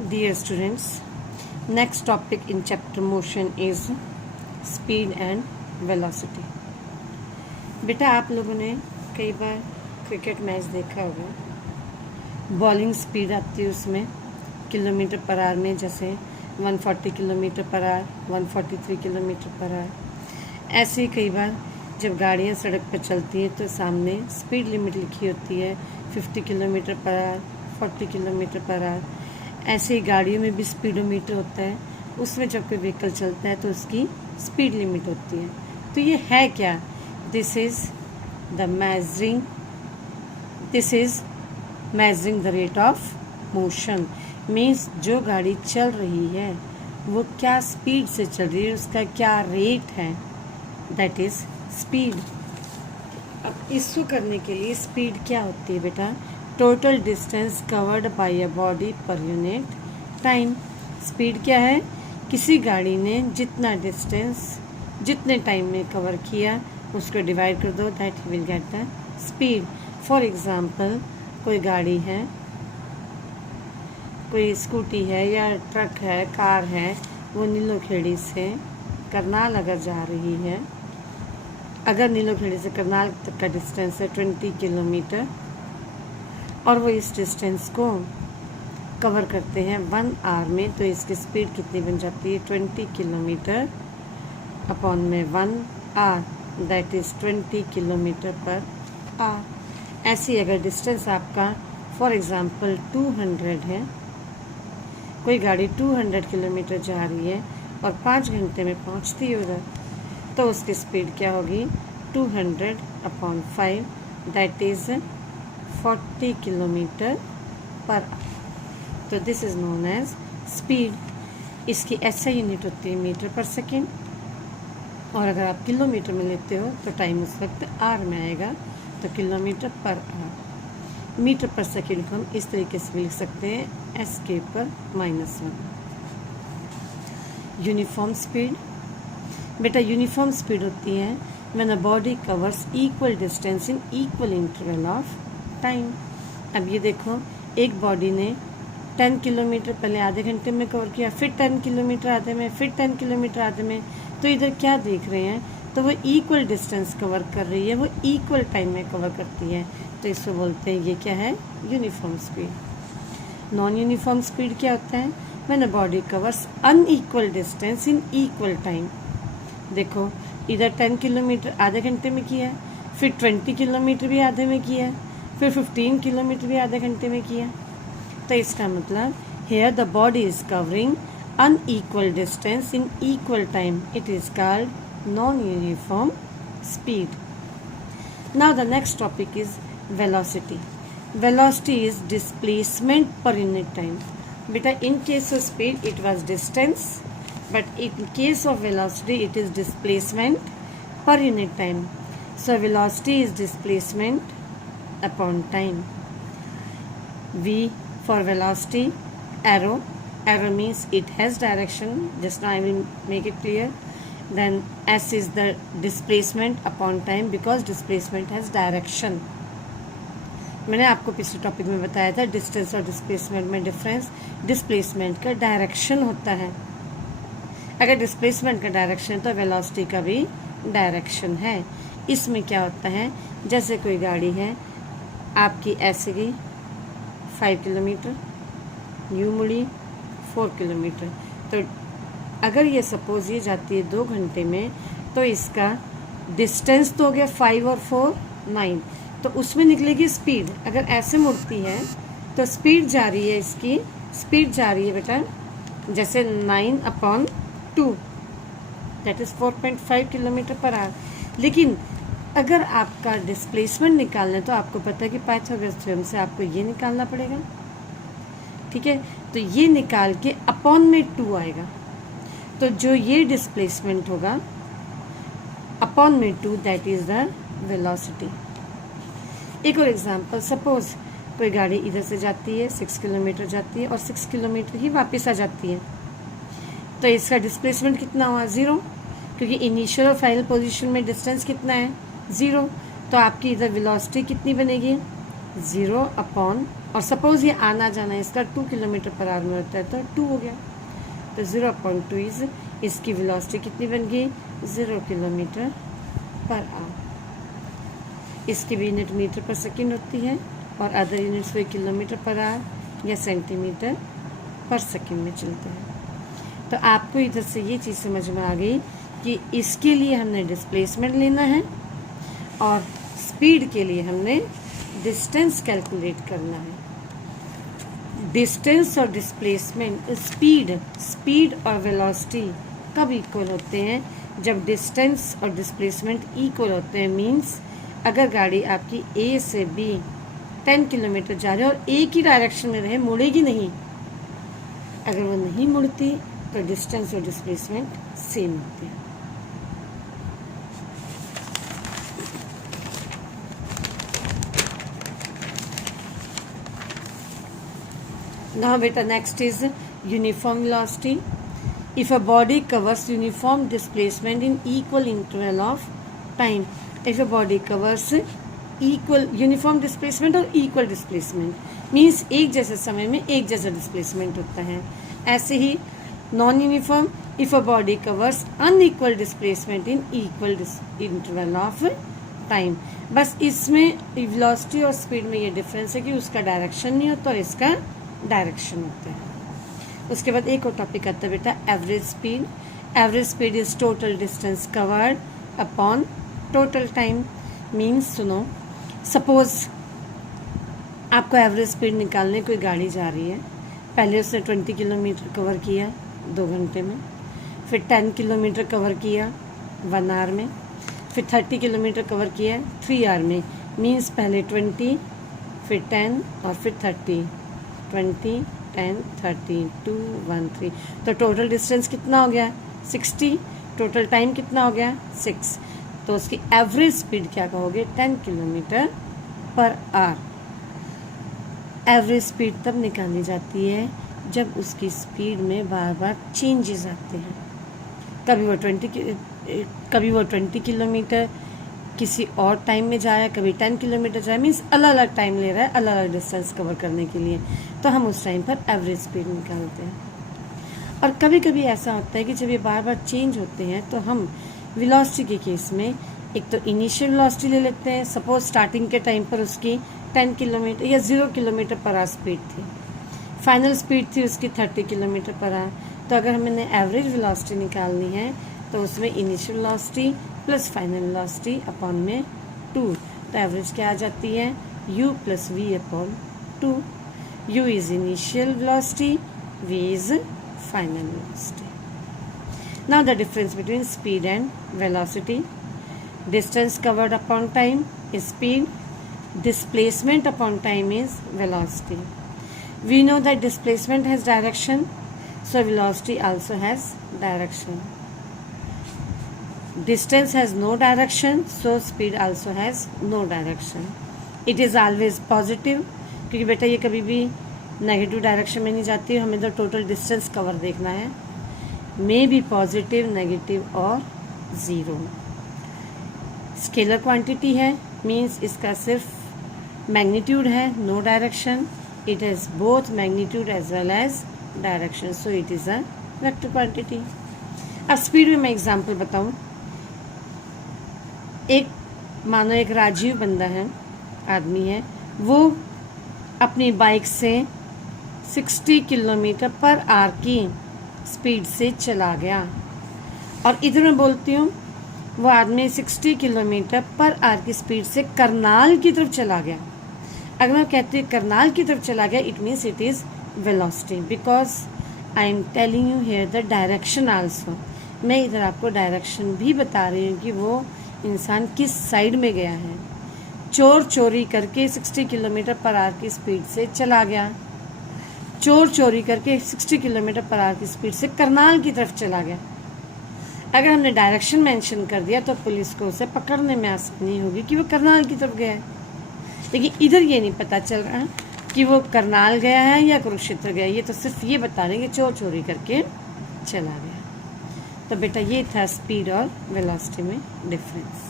Dear students, next topic in chapter motion is speed and velocity. बेटा आप लोगों ने कई बार क्रिकेट मैच देखा होगा, बॉलिंग स्पीड आती है उसमें किलोमीटर पर आवर में, जैसे 140 kilometre per our, 143 kilometre per our. ऐसे ही कई बार जब गाड़ियाँ सड़क पर चलती हैं तो सामने स्पीड लिमिट लिखी होती है 50 kilometre per our, 40 kilometre per our. ऐसे ही गाड़ियों में भी स्पीडोमीटर होता है, उसमें जब कोई व्हीकल चलता है तो उसकी स्पीड लिमिट होती है। तो ये है क्या? This is measuring the rate of motion. Means जो गाड़ी चल रही है वो क्या स्पीड से चल रही है, उसका क्या रेट है, दैट इज़ स्पीड। अब इसको करने के लिए स्पीड क्या होती है बेटा? Total distance covered by a body पर यूनिट टाइम। स्पीड क्या है? किसी गाड़ी ने जितना डिस्टेंस जितने टाइम में कवर किया उसको डिवाइड कर दो, that will get the speed. For example कोई गाड़ी है, कोई स्कूटी है या ट्रक है, कार है, वो नीलोखेड़ी से करनाल अगर जा रही है, अगर नीलोखेड़ी से करनाल तक का डिस्टेंस है 20 किलोमीटर और वो इस डिस्टेंस को कवर करते हैं 1 आवर में, तो इसकी स्पीड कितनी बन जाती है? 20 किलोमीटर अपॉन में 1 hour, that is 20 kilometre per hour. ऐसी अगर डिस्टेंस आपका फॉर एग्ज़ाम्पल 200 है, कोई गाड़ी 200 किलोमीटर जा रही है और 5 घंटे में पहुंचती है उधर, तो उसकी स्पीड क्या होगी? 200 upon 5, that is 40 kilometre per. तो this is known as speed. इसकी ऐसा यूनिट होती है मीटर पर सेकेंड, और अगर आप किलोमीटर में लेते हो तो टाइम उस वक्त आर में आएगा, तो किलोमीटर पर आवर। मीटर पर सेकेंड को हम इस तरीके से भी लिख सकते हैं, एस के पर -1। यूनिफॉर्म स्पीड बेटा, यूनिफॉर्म स्पीड होती है when a body covers equal distance in equal interval of time. अब ये देखो, एक बॉडी ने 10 किलोमीटर पहले आधे घंटे में कवर किया, फिर 10 किलोमीटर आधे में, फिर 10 किलोमीटर आधे में, तो इधर क्या देख रहे हैं? तो वो इक्वल डिस्टेंस कवर कर रही है, वो इक्वल टाइम में कवर करती है, तो इसको बोलते हैं ये क्या है? Uniform speed. Non uniform speed क्या होता है? When a body covers unequal distance in equal time. देखो, इधर 10 किलोमीटर आधे घंटे में किया, फिर 20 किलोमीटर भी आधे में किया, फिर 15 किलोमीटर भी आधे घंटे में किया, तो इसका मतलब here the body is covering unequal distance in equal time, it is called non uniform speed. Now the next topic is velocity. Velocity is displacement per unit time. बेटा, in case of speed it was distance, but in case of velocity it is displacement per unit time. So velocity is displacement upon time. V for velocity, arrow means it has direction, just now I will make it clear. Then S is the displacement upon time because displacement has direction. मैंने आपको पिछले topic में बताया था distance और displacement में difference. Displacement का direction होता है, अगर डिस्प्लेसमेंट का डायरेक्शन है तो वेलोसिटी का भी डायरेक्शन है। इसमें क्या होता है? जैसे कोई गाड़ी है आपकी ऐसे गई 5 किलोमीटर, यूँ मुड़ी 4 किलोमीटर, तो अगर ये सपोज ये जाती है 2 घंटे में, तो इसका डिस्टेंस तो हो गया 5 और 4 9, तो उसमें निकलेगी स्पीड। अगर ऐसे मुड़ती है तो स्पीड जा रही है, इसकी स्पीड जा रही है बेटा जैसे 9/2, that is 4.5 kilometre per our. लेकिन अगर आपका डिस्प्लेसमेंट निकालना है तो आपको पता है कि पाइथागोरस थ्योरम से आपको ये निकालना पड़ेगा, ठीक है? तो ये निकाल के अपॉन में 2 आएगा, तो जो ये डिस्प्लेसमेंट होगा अपॉन में 2, दैट इज़ द वेलोसिटी। एक और एग्जांपल, सपोज कोई गाड़ी इधर से जाती है 6 किलोमीटर जाती है और 6 किलोमीटर ही वापस आ जाती है, तो इसका डिस्प्लेसमेंट कितना हुआ? 0, क्योंकि इनिशियल और फाइनल पोजीशन में डिस्टेंस कितना है? 0, तो आपकी इधर वेलोसिटी कितनी बनेगी? 0 अपॉन और सपोज ये आना जाना इसका 2 किलोमीटर पर आवर में होता है तो 2 हो गया। तो 0.2 इज इसकी वेलोसिटी कितनी बन गई 0 किलोमीटर पर आवर। इसकी भी यूनिट मीटर पर सेकेंड होती है और other units way kilometre per our या सेंटीमीटर पर सेकेंड में चलते हैं। तो आपको इधर से ये चीज़ समझ में आ गई कि इसके लिए हमने डिस्प्लेसमेंट लेना है और स्पीड के लिए हमने डिस्टेंस कैलकुलेट करना है। डिस्टेंस और डिस्प्लेसमेंट स्पीड और वेलोसिटी कब इक्वल होते हैं, जब डिस्टेंस और डिस्प्लेसमेंट इक्वल होते हैं। मींस अगर गाड़ी आपकी ए से बी 10 किलोमीटर जा रही है और एक ही डायरेक्शन में रहे, मुड़ेगी नहीं। अगर वो नहीं मुड़ती तो डिस्टेंस और डिस्प्लेसमेंट सेम होते हैं। Now beta next is uniform velocity. If a body covers uniform displacement in equal interval of time, if a body covers equal uniform displacement और equal displacement means एक जैसे समय में एक जैसा displacement होता है। ऐसे ही non uniform if a body covers unequal displacement in equal interval of time। बस इसमें velocity और speed में ये difference है कि उसका direction नहीं होता और इसका डायरेक्शन होते हैं। उसके बाद एक और टॉपिक आता है बेटा average speed. Average speed is total distance covered upon total time. Means सुनो, सपोज आपको एवरेज स्पीड निकालने कोई गाड़ी जा रही है, पहले उसने 20 किलोमीटर कवर किया 2 घंटे में, फिर 10 किलोमीटर कवर किया 1 आवर में, फिर 30 किलोमीटर कवर किया 3 आवर में। मीन्स पहले 20 फिर 10 और फिर 30, 20, 10, 30, 2, 1, 3। तो टोटल डिस्टेंस कितना हो गया 60। टोटल टाइम कितना हो गया 6। तो उसकी एवरेज स्पीड क्या कहोगे 10 kilometre per our. Average speed तब निकाली जाती है जब उसकी स्पीड में बार बार चेंजेस आते हैं। कभी वो 20 किलोमीटर किसी और टाइम में जाए, कभी 10 किलोमीटर जाए। मीन्स अलग अलग टाइम ले रहा है अलग अलग डिस्टेंस कवर करने के लिए, तो हम उस टाइम पर एवरेज स्पीड निकालते हैं। और कभी कभी ऐसा होता है कि जब ये बार बार चेंज होते हैं तो हम वेलोसिटी के केस में एक तो इनिशियल वेलोसिटी ले लेते हैं। सपोज स्टार्टिंग के टाइम पर उसकी 10 किलोमीटर या 0 किलोमीटर पर आवर स्पीड थी, फाइनल स्पीड थी उसकी 30 किलोमीटर पर आवर। तो अगर हमें एवरेज वेलोसिटी निकालनी है तो उसमें initial velocity plus final velocity upon में 2। तो एवरेज क्या आ जाती है u plus v upon 2। u is initial velocity, v is final velocity. Now the difference between speed and velocity. Distance covered upon time is speed, displacement upon time is velocity. We know that displacement has direction, so velocity also has direction. Distance has no direction, so speed also has no direction. It is always positive, क्योंकि बेटा ये कभी भी negative direction में नहीं जाती है। हमें तो टोटल डिस्टेंस कवर देखना है। मे बी पॉजिटिव, नेगेटिव और ज़ीरो। स्केलर क्वांटिटी है, मीन्स इसका सिर्फ मैग्नीट्यूड है, no direction. It has both magnitude as well as direction, so it is a vector quantity. अब स्पीड में मैं एग्जांपल बताऊं। मानो एक राजीव बंदा है, आदमी है, वो अपनी बाइक से 60 किलोमीटर पर आवर की स्पीड से चला गया। और इधर मैं बोलती हूँ वो आदमी 60 किलोमीटर पर आवर की स्पीड से करनाल की तरफ चला गया। अगर मैं कहती हूँ करनाल की तरफ चला गया, it means it is velocity, because I am telling you here the direction also. मैं इधर आपको डायरेक्शन भी बता रही हूँ कि वो इंसान किस साइड में गया है। चोर चोरी करके 60 किलोमीटर पर आवर की स्पीड से चला गया, चोर चोरी करके 60 किलोमीटर पर आवर की स्पीड से करनाल की तरफ चला गया। अगर हमने डायरेक्शन मेंशन कर दिया तो पुलिस को उसे पकड़ने में आसानी होगी कि वो करनाल की तरफ गया है। लेकिन इधर ये नहीं पता चल रहा कि वो करनाल गया है या कुरुक्षेत्र गया। ये तो सिर्फ ये बता रहे कि चोर चोरी करके चला गया। तो बेटा ये था स्पीड और वेलोसिटी में डिफरेंस।